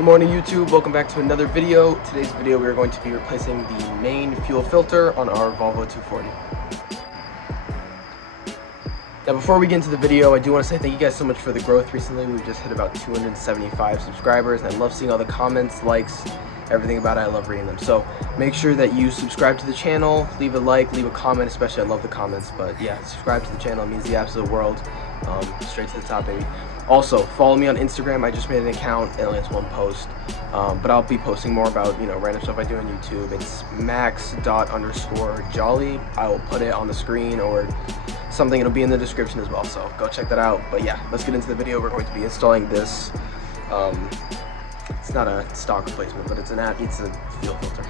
Good morning YouTube, welcome back to another video. Today's video we are going to be replacing the main fuel filter on our Volvo 240. Now before we get into the video, I do want to say thank you guys so much for the growth recently. We've just hit about 275 subscribers and I love seeing all the comments, likes, everything about it. I love reading them. So make sure that you subscribe to the channel, leave a like, leave a comment, especially I love the comments, but yeah, subscribe to the channel, it means the absolute world. Straight to the top, baby. Also, follow me on Instagram. I just made an account. It only has one post, but I'll be posting more about random stuff I do on YouTube. It's max._jolly. I will put it on the screen or something. It'll be in the description as well. So go check that out. But yeah, let's get into the video. We're going to be installing this. It's not a stock replacement, but it's a fuel filter.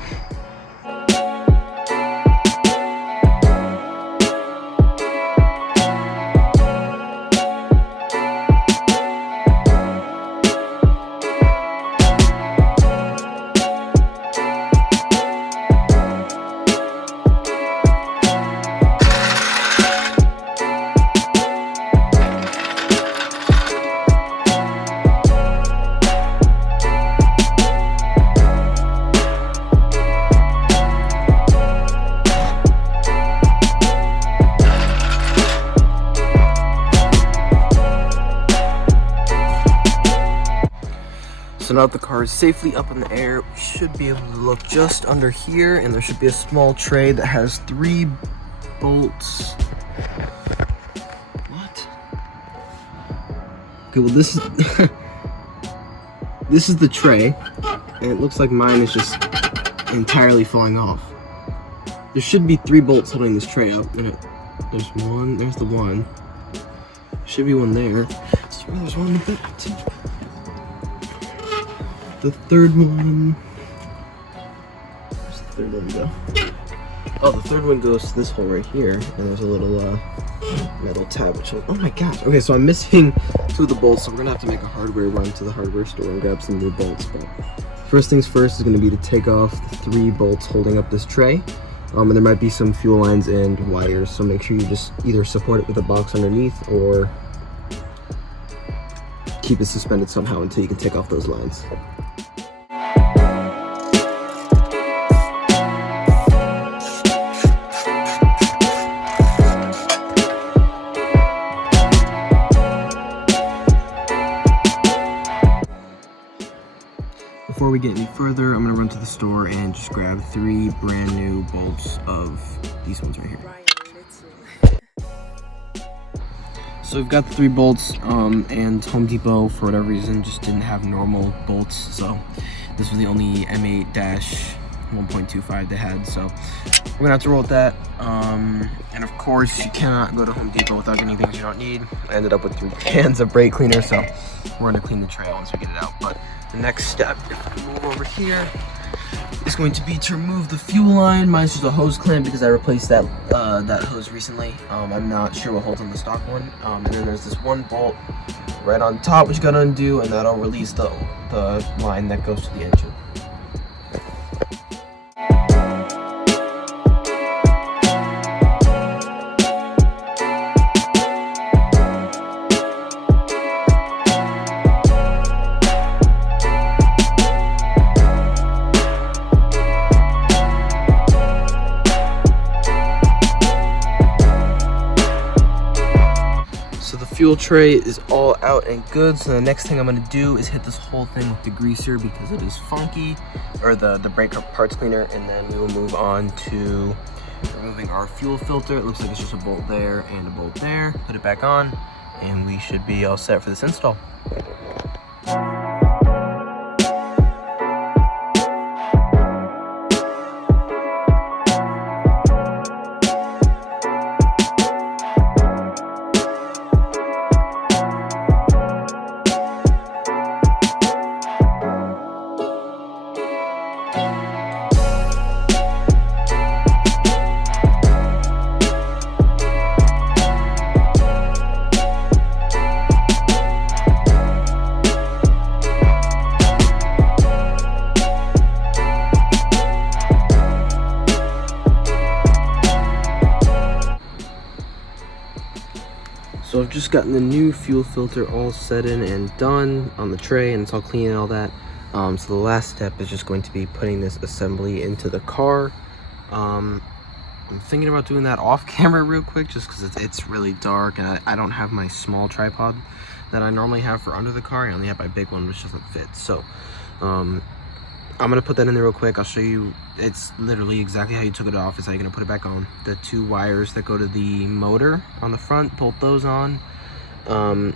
So now that the car is safely up in the air, we should be able to look just under here, and there should be a small tray that has 3 bolts. What? Okay, well this is this is the tray, and it looks like mine is just entirely falling off. There should be 3 bolts holding this tray up, and there's one. There's the one. Should be one there. So there's one with that. The third one. Where's the third one go? Oh, the third one goes to this hole right here, and there's a little metal tab. Oh my gosh. Okay, so I'm missing 2 of the bolts, so we're gonna have to make a hardware run to the hardware store and grab some new bolts. But first things first is gonna be to take off the 3 bolts holding up this tray. And there might be some fuel lines and wires, so make sure you just either support it with a box underneath or keep it suspended somehow until you can take off those lines. Before we get any further, I'm going to run to the store and just grab 3 brand new bolts of these ones right here. So we've got the 3 bolts, and Home Depot, for whatever reason, just didn't have normal bolts, so this was the only M8-1.25 they had, so we're going to have to roll with that. And of course, you cannot go to Home Depot without getting things you don't need. I ended up with 3 cans of brake cleaner, so we're going to clean the tray once we get it out. But the next step, if we move over here, is going to be to remove the fuel line. Mine's just a hose clamp because I replaced that that hose recently. I'm not sure what holds on the stock one. And then there's this one bolt right on top which you gotta undo, and that'll release the line that goes to the engine. Fuel tray is all out and good, so the next thing I'm going to do is hit this whole thing with degreaser because it is funky, or the brake parts cleaner, and then we will move on to removing our fuel filter. It looks like it's just a bolt there and a bolt there. Put it back on and we should be all set for this install. So I've just gotten the new fuel filter all set in and done on the tray, and it's all clean and all that. So the last step is just going to be putting this assembly into the car. I'm thinking about doing that off camera real quick, just because it's really dark and I don't have my small tripod that I normally have for under the car. I only have my big one, which doesn't fit. So I'm gonna put that in there real quick. I'll show you. It's literally exactly how you took it off is how you're gonna put it back on. The 2 wires that go to the motor on the front, bolt those on. And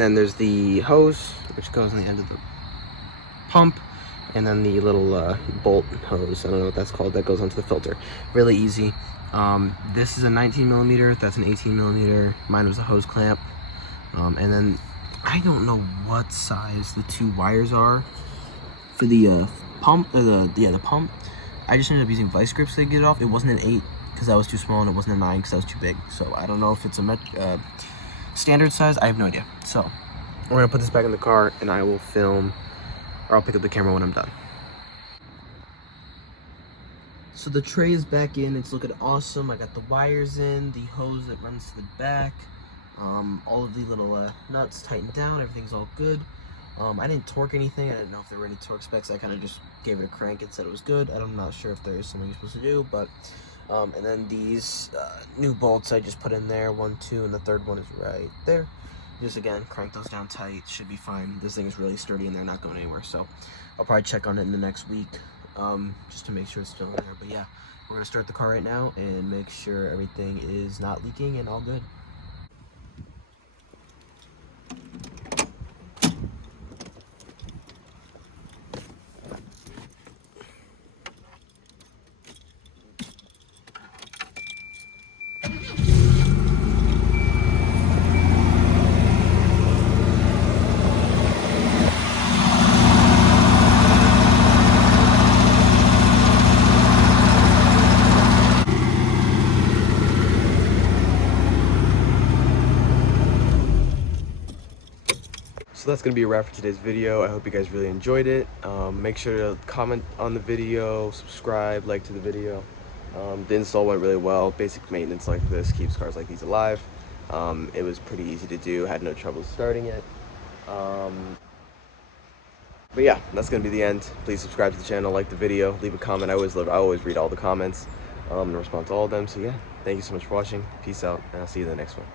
then there's the hose, which goes on the end of the pump, and then the little bolt hose, I don't know what that's called, that goes onto the filter. Really easy. This is a 19mm, that's an 18mm. Mine was a hose clamp. And then I don't know what size the 2 wires are for the pump, or the pump. I just ended up using vice grips to get it off. It wasn't an 8 because that was too small, and it wasn't a 9 because that was too big. So I don't know if it's a standard size. I have no idea. So we're gonna put this back in the car, and I will film, or I'll pick up the camera when I'm done. So the tray is back in. It's looking awesome. I got the wires in, the hose that runs to the back, all of the little nuts tightened down. Everything's all good. I didn't torque anything. I didn't know if there were any torque specs. I kind of just gave it a crank and said it was good. I'm not sure if there is something you're supposed to do, but and then these new bolts I just put in there, 1, 2, and the third one is right there. Just again, crank those down tight, should be fine. This thing is really sturdy and they're not going anywhere, so I'll probably check on it in the next week, just to make sure it's still in there. But yeah, we're gonna start the car right now and make sure everything is not leaking and all good. So that's going to be a wrap for today's video. I hope you guys really enjoyed it. Make sure to comment on the video, subscribe, like to the video. The install went really well. Basic maintenance like this keeps cars like these alive. It was pretty easy to do, had no trouble starting it. But yeah, that's going to be the end. Please subscribe to the channel, like the video, leave a comment. I always read all the comments and respond to all of them. So yeah, thank you so much for watching. Peace out, and I'll see you in the next one.